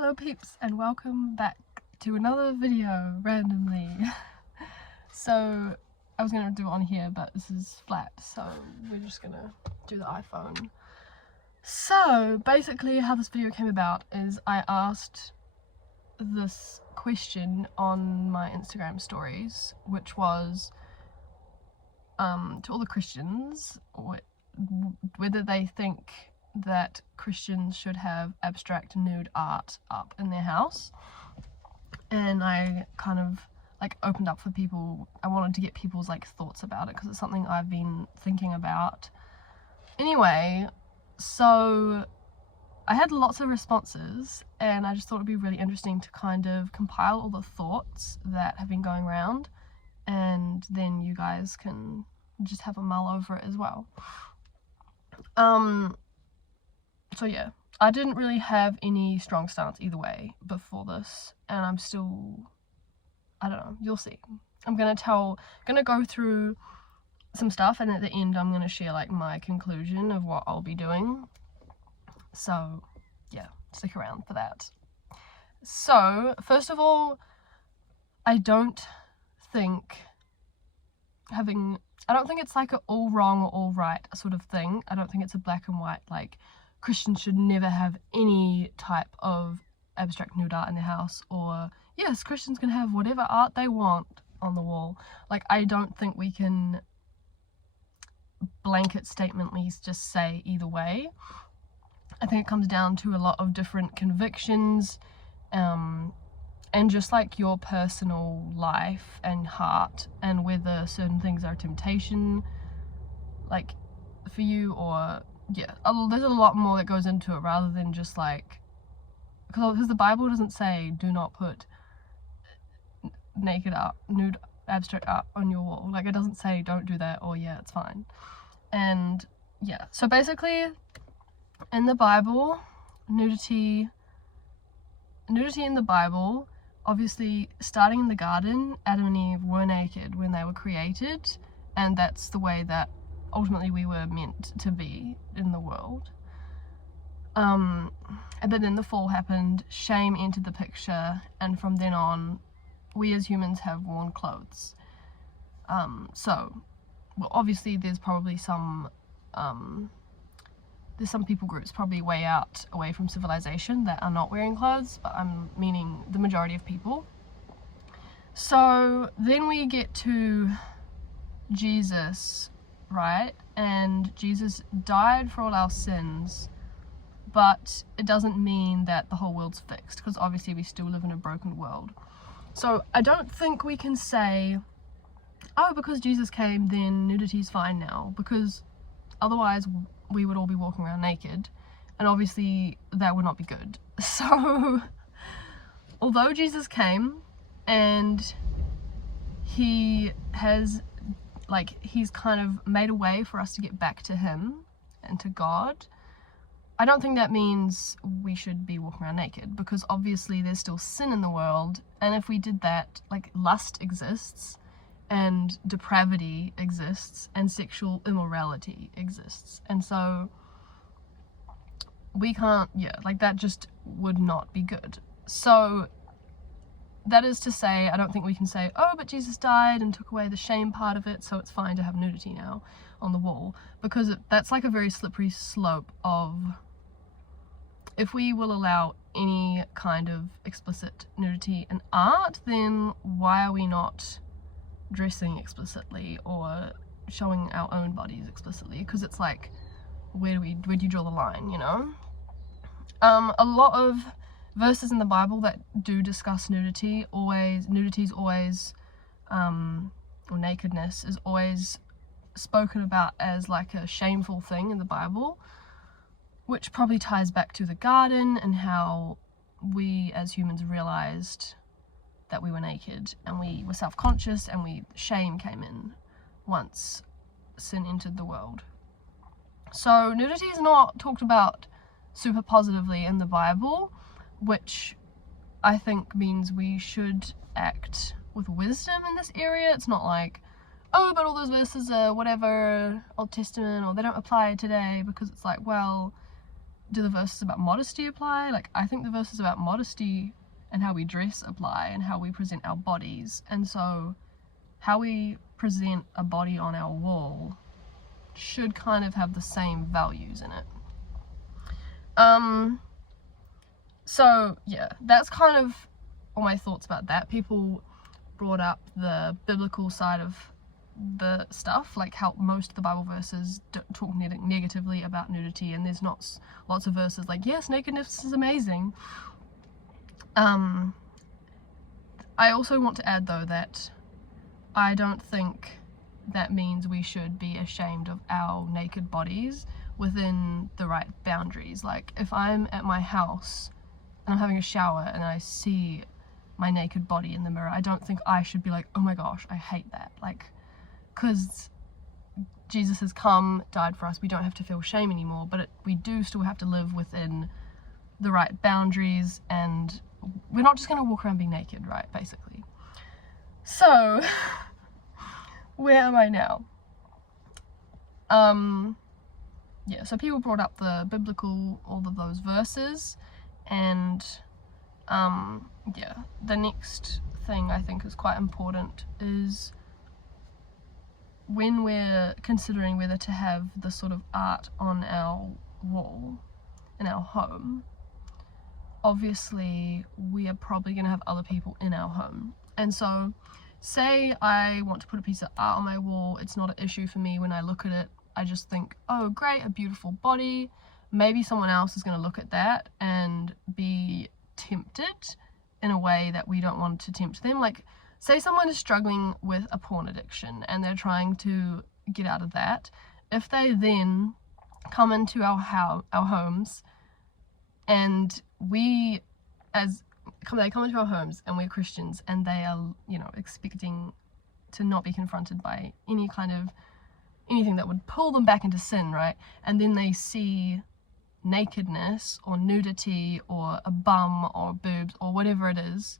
Hello peeps and welcome back to another video randomly. So I was gonna do it on here but this is flat, so we're just gonna do the iPhone. So basically how this video came about is I asked this question on my Instagram stories, which was to all the Christians whether they think that Christians should have abstract nude art up in their house. And I kind of like opened up for people. I wanted to get people's like thoughts about it because it's something I've been thinking about. Anyway, so I had lots of responses and I just thought it'd be really interesting to kind of compile all the thoughts that have been going around, and then you guys can just have a mull over it as well. So yeah, I didn't really have any strong stance either way before this, and I'm still, I don't know, you'll see. I'm gonna go through some stuff, and at the end I'm gonna share like my conclusion of what I'll be doing. So yeah, stick around for that. So first of all, I don't think it's like an all wrong or all right sort of thing. I don't think it's a black and white, like Christians should never have any type of abstract nude art in their house, or yes, Christians can have whatever art they want on the wall. Like, I don't think we can blanket statemently just say either way. I think it comes down to a lot of different convictions, and just like your personal life and heart, and whether certain things are temptation, like for you, or yeah, there's a lot more that goes into it rather than just like, because the Bible doesn't say do not put naked art, nude abstract art on your wall. Like, it doesn't say don't do that, or yeah, it's fine. And yeah, so basically in the Bible, nudity in the Bible, obviously starting in the garden, Adam and Eve were naked when they were created, and that's the way that ultimately we were meant to be in the world. But then the fall happened, shame entered the picture, and from then on we as humans have worn clothes. So well, obviously there's probably some people groups probably away from civilization that are not wearing clothes, but I'm meaning the majority of people. So then we get to Jesus, right? And Jesus died for all our sins, but it doesn't mean that the whole world's fixed, because obviously we still live in a broken world. So I don't think we can say, oh, because Jesus came then nudity's fine now, because otherwise we would all be walking around naked, and obviously that would not be good. So although Jesus came and he's kind of made a way for us to get back to him and to God, I don't think that means we should be walking around naked, because obviously there's still sin in the world, and if we did that, like, lust exists, and depravity exists, and sexual immorality exists, and so we can't, like, that just would not be good. So that is to say, I don't think we can say, oh, but Jesus died and took away the shame part of it, so it's fine to have nudity now on the wall, because that's like a very slippery slope of, if we will allow any kind of explicit nudity in art, then why are we not dressing explicitly or showing our own bodies explicitly? Because it's like, where do you draw the line, you know? A lot of verses in the Bible that do discuss nudity is always, or nakedness is always spoken about as like a shameful thing in the Bible, which probably ties back to the garden and how we as humans realized that we were naked, and we were self-conscious, and shame came in once sin entered the world. So nudity is not talked about super positively in the Bible, which I think means we should act with wisdom in this area. It's not like, oh, but all those verses are whatever, Old Testament, or they don't apply today, because it's like, well, do the verses about modesty apply? Like, I think the verses about modesty and how we dress apply, and how we present our bodies. And so how we present a body on our wall should kind of have the same values in it. So yeah, that's kind of all my thoughts about that. People brought up the biblical side of the stuff, like how most of the Bible verses talk negatively about nudity, and there's not lots of verses like, yes, nakedness is amazing. I also want to add though that I don't think that means we should be ashamed of our naked bodies within the right boundaries. Like, if I'm at my house and I'm having a shower and I see my naked body in the mirror, I don't think I should be like, oh my gosh, I hate that. Like, because Jesus has come, died for us, we don't have to feel shame anymore, but we do still have to live within the right boundaries, and we're not just going to walk around being naked, right, basically. So, where am I now? Yeah, so people brought up the biblical, all of those verses, and yeah, the next thing I think is quite important is when we're considering whether to have the sort of art on our wall in our home, obviously we are probably going to have other people in our home. And so say I want to put a piece of art on my wall, it's not an issue for me when I look at it. I just think, oh great, a beautiful body. Maybe someone else is going to look at that and be tempted in a way that we don't want to tempt them. Like, say someone is struggling with a porn addiction and they're trying to get out of that. If they then come into our homes, and they come into our homes and we're Christians, and they are, you know, expecting to not be confronted by anything that would pull them back into sin, right? And then they see nakedness or nudity or a bum or boobs or whatever it is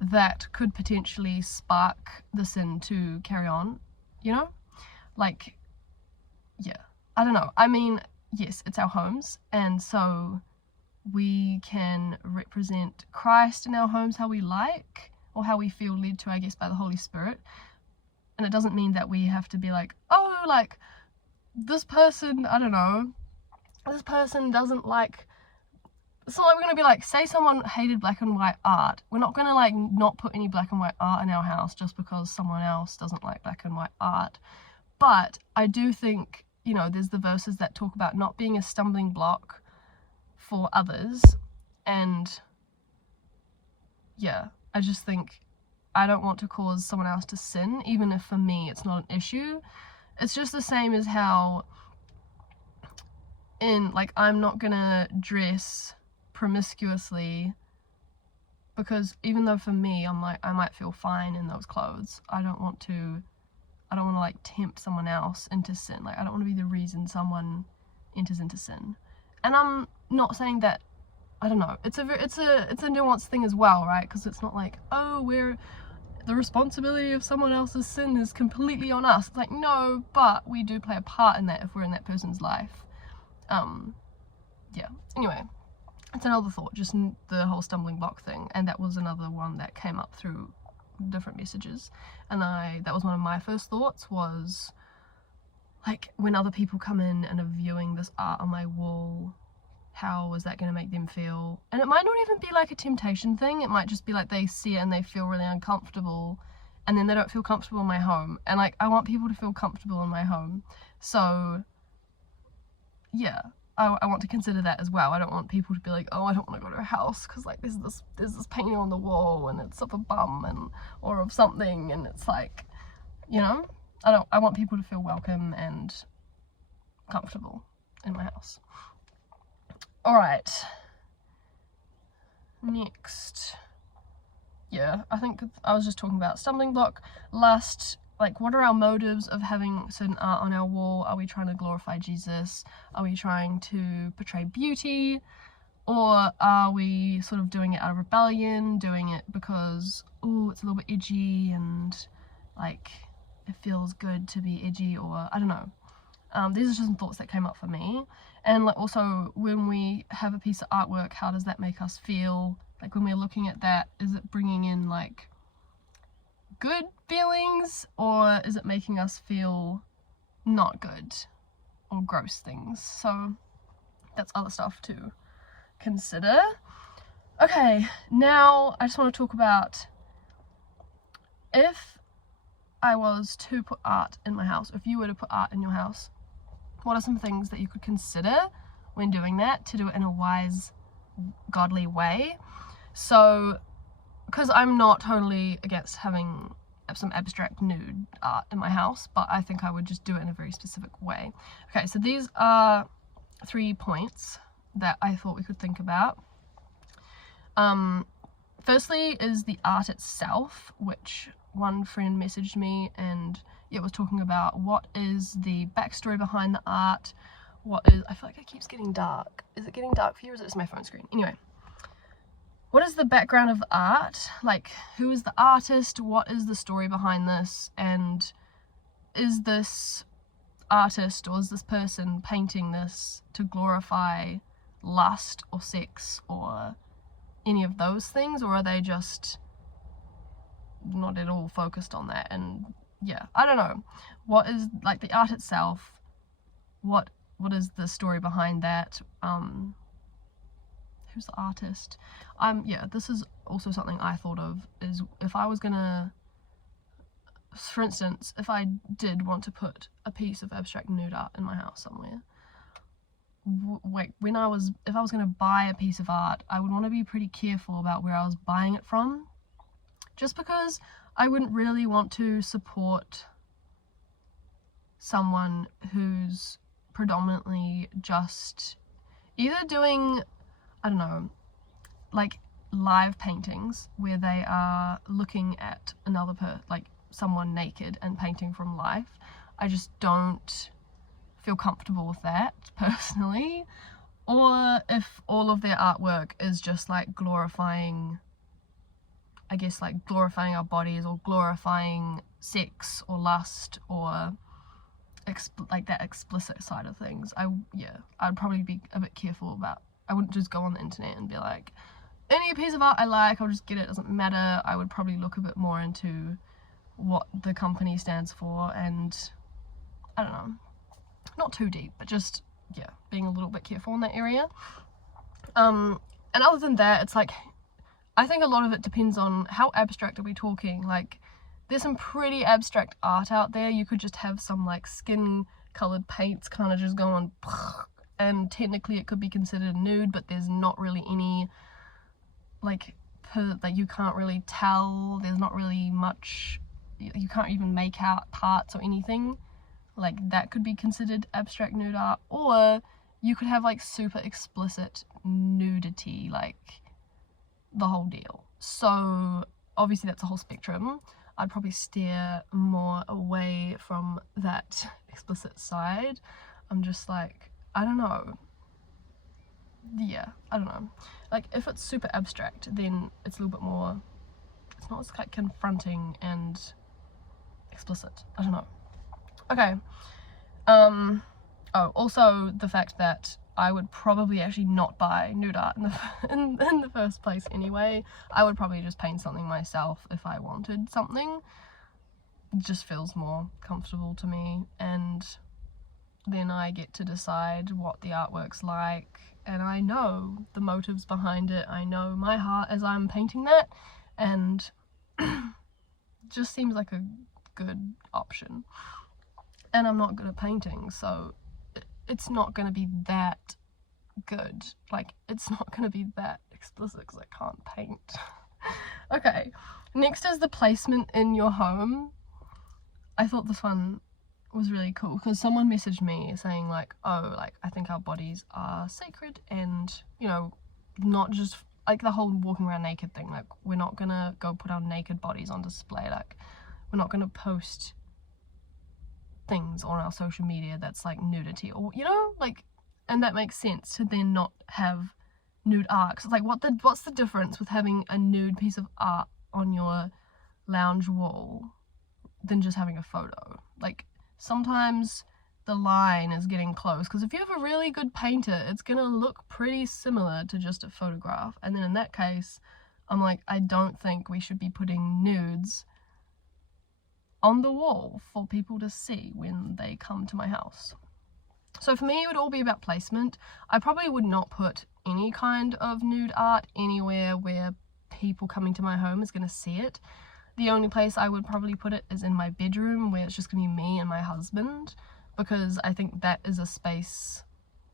that could potentially spark the sin to carry on, you know? Like, yeah, I don't know. I mean, yes, it's our homes, and so we can represent Christ in our homes how we like, or how we feel led to, I guess, by the Holy Spirit. And it doesn't mean that we have to be like, oh, like, this person, I don't know, this person doesn't like, it's not like we're going to be like, say someone hated black and white art, we're not going to like not put any black and white art in our house just because someone else doesn't like black and white art. But I do think, you know, there's the verses that talk about not being a stumbling block for others, and yeah, I just think I don't want to cause someone else to sin, even if for me it's not an issue. It's just the same as how I'm not gonna dress promiscuously, because even though for me I'm like, I might feel fine in those clothes, I don't want to like tempt someone else into sin. Like, I don't want to be the reason someone enters into sin. And I'm not saying that, I don't know, it's a nuanced thing as well, right? Because it's not like, oh, the responsibility of someone else's sin is completely on us. It's like, no, but we do play a part in that if we're in that person's life. Yeah, anyway, it's another thought, just the whole stumbling block thing, and that was another one that came up through different messages, and that was one of my first thoughts, was like, when other people come in and are viewing this art on my wall, how is that going to make them feel? And it might not even be like a temptation thing, it might just be like they see it and they feel really uncomfortable, and then they don't feel comfortable in my home. And like, I want people to feel comfortable in my home, so yeah, I want to consider that as well. I don't want people to be like, oh, I don't want to go to a house because like there's this painting on the wall and it's of a bum or of something, and it's like, you know, I want people to feel welcome and comfortable in my house. Alright, next, yeah, I think I was just talking about stumbling block. Last, like, what are our motives of having certain art on our wall? Are we trying to glorify Jesus? Are we trying to portray beauty? Or are we sort of doing it out of rebellion, doing it because, oh, it's a little bit edgy and like it feels good to be edgy, or I don't know. These are just some thoughts that came up for me. And like also when we have a piece of artwork, how does that make us feel? Like when we're looking at that, is it bringing in like good feelings, or is it making us feel not good or gross things? So that's other stuff to consider. Okay, now I just want to talk about if I was to put art in my house, if you were to put art in your house, what are some things that you could consider when doing that to do it in a wise, godly way? So, because I'm not totally against having some abstract nude art in my house, but I think I would just do it in a very specific way. Okay, so these are 3 points that I thought we could think about. Firstly is the art itself, which one friend messaged me and it was talking about what is the backstory behind the art, I feel like it keeps getting dark. Is it getting dark for you or is it just my phone screen? Anyway, what is the background of the art? Like, who is the artist? What is the story behind this? And is this artist or is this person painting this to glorify lust or sex or any of those things, or are they just not at all focused on that? And yeah, I don't know. What is like the art itself? What is the story behind that? Who's the artist? Yeah, this is also something I thought of, is if I was gonna, for instance, if I did want to put a piece of abstract nude art in my house somewhere, if I was going to buy a piece of art, I would want to be pretty careful about where I was buying it from, just because I wouldn't really want to support someone who's predominantly just either doing, I don't know, like live paintings where they are looking at like someone naked and painting from life. I just don't feel comfortable with that personally. Or if all of their artwork is just like glorifying, I guess, like glorifying our bodies or glorifying sex or lust or like that explicit side of things, I'd probably be a bit careful about. I wouldn't just go on the internet and be like, any piece of art I like, I'll just get it, doesn't matter. I would probably look a bit more into what the company stands for, and I don't know, not too deep, but just, yeah, being a little bit careful in that area. And other than that, it's like, I think a lot of it depends on how abstract are we talking. Like, there's some pretty abstract art out there. You could just have some like skin colored paints kind of just going, and technically it could be considered nude, but there's not really any like that you can't really tell. There's not really much, you can't even make out parts or anything. Like, that could be considered abstract nude art. Or you could have like super explicit nudity, like the whole deal. So obviously that's a whole spectrum. I'd probably steer more away from that explicit side. I'm just like, I don't know. Yeah, I don't know. Like, if it's super abstract, then it's a little bit more, it's not as like confronting and explicit. I don't know. Okay. Oh, also the fact that I would probably actually not buy nude art in the first place anyway. I would probably just paint something myself if I wanted something. It just feels more comfortable to me, and then I get to decide what the artwork's like, and I know the motives behind it. I know my heart as I'm painting that, and just seems like a good option. And I'm not good at painting, so it's not going to be that good. Like, it's not going to be that explicit because I can't paint. Okay, next is the placement in your home. I thought this one was really cool because someone messaged me saying like, oh, like, I think our bodies are sacred, and, you know, not just like the whole walking around naked thing. Like, we're not gonna go put our naked bodies on display. Like, we're not gonna post things on our social media that's like nudity, or, you know, like, and that makes sense to then not have nude art. 'Cause it's like, what's the difference with having a nude piece of art on your lounge wall than just having a photo? Like, sometimes the line is getting close, because if you have a really good painter, it's gonna look pretty similar to just a photograph. And then in that case, I'm like, I don't think we should be putting nudes on the wall for people to see when they come to my house. So for me, it would all be about placement. I probably would not put any kind of nude art anywhere where people coming to my home is going to see it. The only place I would probably put it is in my bedroom, where it's just going to be me and my husband, because I think that is a space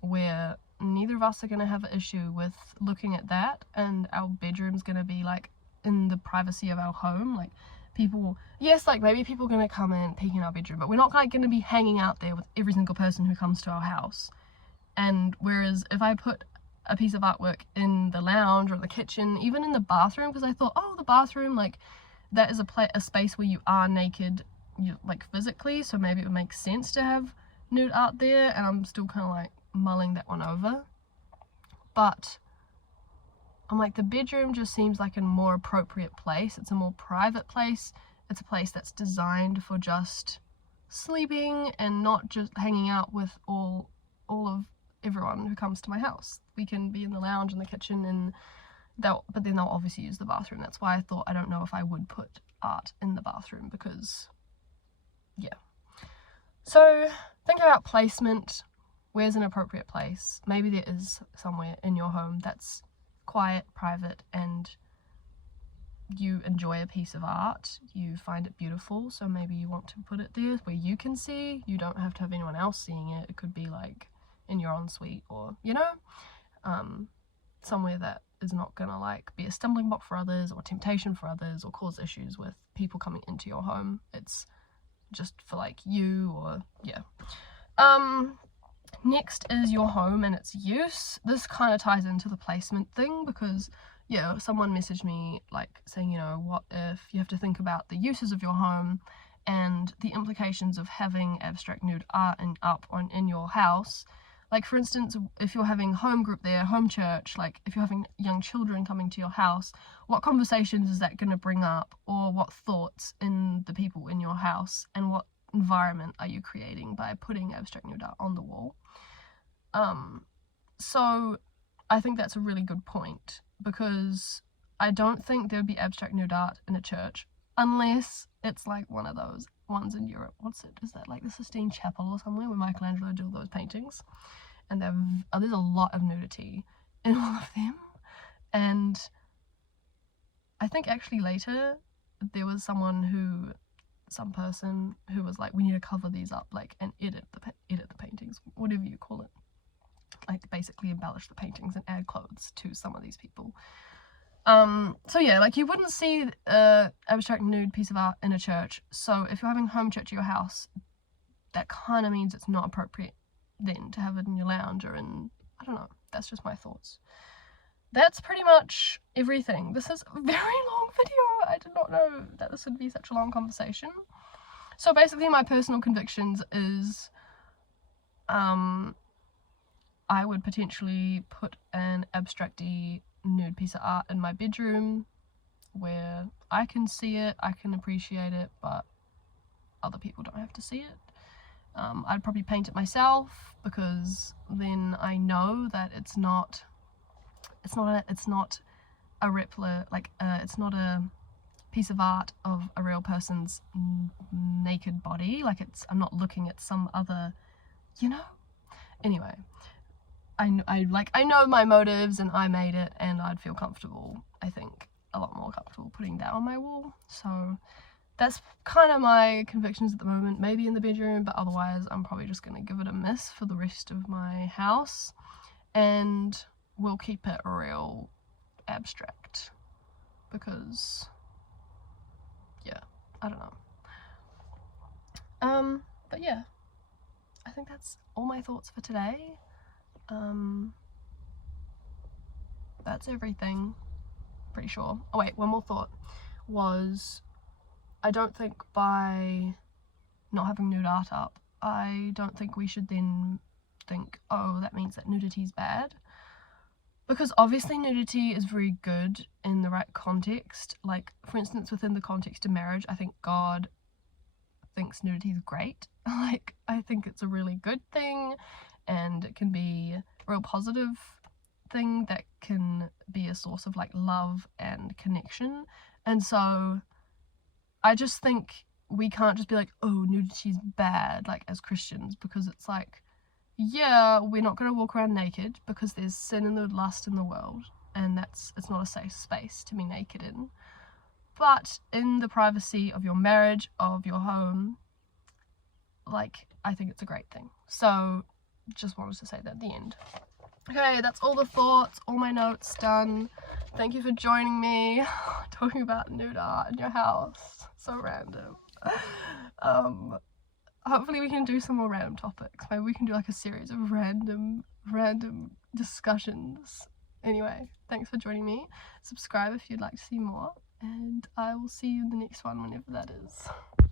where neither of us are going to have an issue with looking at that, and our bedroom's going to be like in the privacy of our home. Like, people, yes, like maybe people are going to come in peek in our bedroom, but we're not like going to be hanging out there with every single person who comes to our house. And whereas if I put a piece of artwork in the lounge or the kitchen, even in the bathroom, because I thought, oh, the bathroom, like that is a space where you are naked, like physically, so maybe it would make sense to have nude art there. And I'm still kind of like mulling that one over, but I'm like, the bedroom just seems like a more appropriate place. It's a more private place. It's a place that's designed for just sleeping and not just hanging out with all of everyone who comes to my house. We can be in the lounge and the kitchen, and but then they'll obviously use the bathroom. That's why I thought, I don't know if I would put art in the bathroom, because yeah. So think about placement. Where's an appropriate place? Maybe there is somewhere in your home that's quiet, private, and you enjoy a piece of art, you find it beautiful, so maybe you want to put it there where you can see. You don't have to have anyone else seeing it. It could be like in your ensuite, or somewhere that is not gonna like be a stumbling block for others or temptation for others or cause issues with people coming into your home. It's just for like you, or yeah. Next is your home and its use. This kind of ties into the placement thing, because yeah, someone messaged me like saying, what if you have to think about the uses of your home and the implications of having abstract nude art in your house. Like, for instance, if you're having home group there, home church, like if you're having young children coming to your house, what conversations is that going to bring up, or what thoughts in the people in your house, and what environment are you creating by putting abstract nude art on the wall? So I think that's a really good point, because I don't think there would be abstract nude art in a church unless it's like one of those ones in Europe. Is that like the Sistine Chapel or somewhere where Michelangelo did all those paintings? And there's a lot of nudity in all of them. And I think actually later there was some person who was like, we need to cover these up, like, and edit the paintings, whatever you call it, like basically embellish the paintings and add clothes to some of these people. So yeah, like you wouldn't see a abstract nude piece of art in a church. So if you're having home church at your house, that kind of means it's not appropriate then to have it in your lounge or in, I don't know, that's just my thoughts. That's pretty much everything. This is a very long video. I did not know that this would be such a long conversation. So basically my personal convictions is I would potentially put an abstract-y nude piece of art in my bedroom where I can see it, I can appreciate it, but other people don't have to see it. I'd probably paint it myself, because then I know that it's not a replica, like it's not a piece of art of a real person's naked body. Like I'm not looking at some other, Anyway, I know my motives and I made it, and I'd feel comfortable, I think a lot more comfortable putting that on my wall. So that's kind of my convictions at the moment, maybe in the bedroom, but otherwise I'm probably just going to give it a miss for the rest of my house, and we'll keep it real abstract, because yeah, I don't know. But yeah, I think that's all my thoughts for today. That's everything, pretty sure. Oh wait, one more thought was, I don't think by not having nude art up, I don't think we should then think, oh, that means that nudity is bad. Because obviously nudity is very good in the right context. Like, for instance, within the context of marriage, I think God thinks nudity is great. Like, I think it's a really good thing, and it can be a real positive thing that can be a source of like love and connection. And so I just think we can't just be like, oh, nudity's bad, like, as Christians, because it's like, yeah, we're not going to walk around naked because there's sin and the lust in the world, and it's not a safe space to be naked in. But in the privacy of your marriage, of your home, like, I think it's a great thing. So just wanted to say that at the end. Okay, that's all the thoughts, all my notes done. Thank you for joining me talking about nude art in your house. So random. Hopefully we can do some more random topics. Maybe we can do like a series of random discussions. Anyway, thanks for joining me. Subscribe if you'd like to see more, and I will see you in the next one, whenever that is.